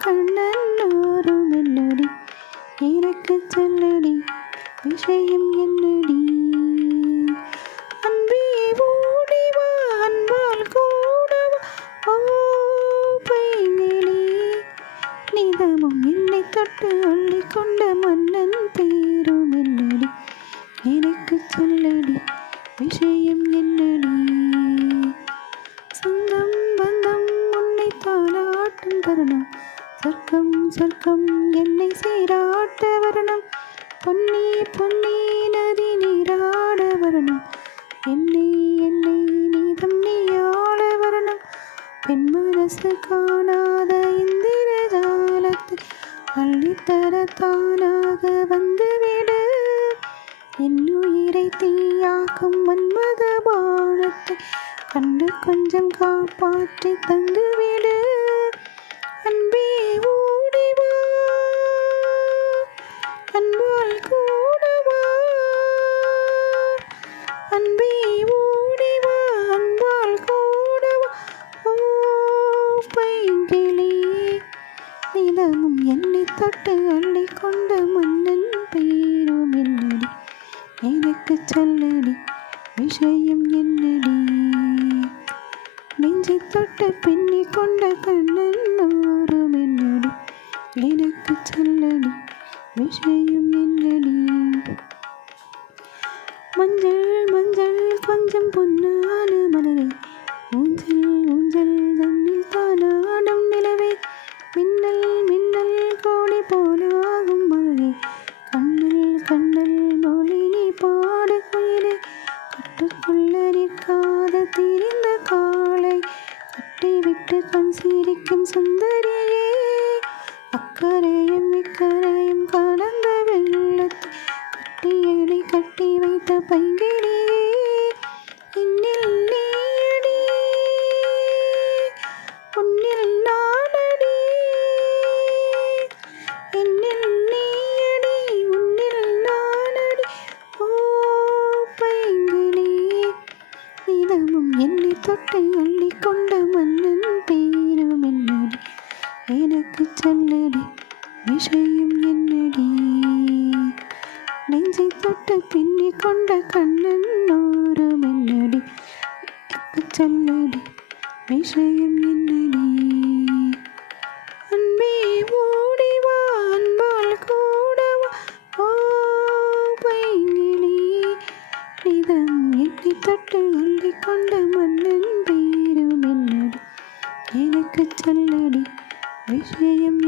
கண்ணன் ஓரும் என்னடி எனக்கு சொல்லடி விஷயம் என்னடி அன்பே ஓடிவா அன்பால் கூடவா ஓ பைங்கிளி நிதமும் என்னை தொட்டு அள்ளிக்கொண்ட மன்னன் பேரும் என்னடி எனக்கு சொல்லடி விஷயம் என்னடி சொந்தம் பந்தம் உன்னை தாளாட்டும் தருணம் சொர்க்கம் சொர்க்கம் என்னை சீராட்ட வரணும் பொன்னி பொன்னி நதி நீராட வரணும் என்னை என்னை நீதம் நீயாட வரணும் பெண் மனசு காணாத இந்திர ஜாலத்தை அள்ளித்தர தானாக வந்துவிடு என்னுயிரை தீயாக்கும் மன்மத பானத்தை கண்டு கொஞ்சம் காப்பாற்றி தந்துவிடு அன்பே ஓடிவா அன்பால் கூடவா அன்பே ஓடிவா அன்பால் கூடவா ஓ பைங்கிளி நிலமும் என்னை தொட்டு அள்ளிக்கொண்ட மன்னன் பேரும் என்னடி எனக்கு சொல்லடி விஷயம் என்னடி நெஞ்சை தொட்டு பின்னி கொண்ட கண்ணன் ஓரும் என்னடி எனக்கு சொல்லடி விஷயம் என்னடி மஞ்சள் மஞ்சள் கொஞ்சம் பொன்னான மலரே ஊஞ்சல் ஊஞ்சல் தன்னில் தானாடும் நிலவே மின்னல் மின்னல் கோடி போலாகும் மழை கண்ணல் கண்ணல் மொழி நீ பாடு குயிலே கட்டுக்குள்ள நிற்காத திரிந்த காலை கட்டிவிட்டு கண் சிரிக்கும் சுந்தரியே அக்கரையும் இக்கரையும் கடந்த வெள்ளத்தை கட்டியடி கட்டி வைத்த பைங்கிளியே என்னில் நீயடி உன்னில் நானடி என்னில் நீயடி உன்னில் நானடி ஓ பைங்கிளி இதமும் என்னை தொட்டு அள்ளிக்கொண்ட மன்னன் பேரும் என்னடி எனக்கு சொல்லடி விஷயம் என்னடி நெஞ்சை தொட்டு பின்னி கொண்ட கண்ணன் ஓரும் என்னடி எனக்கு சொல்லடி விஷயம் என்னடி அன்பே ஓடிவா அன்பால் கூடவா ஓ பைங்கிளி இதம் என்னை தொட்டு அள்ளிக்கொண்ட மன்னன் பேரும் என்னடி எனக்கு சொல்லடி விஷயம்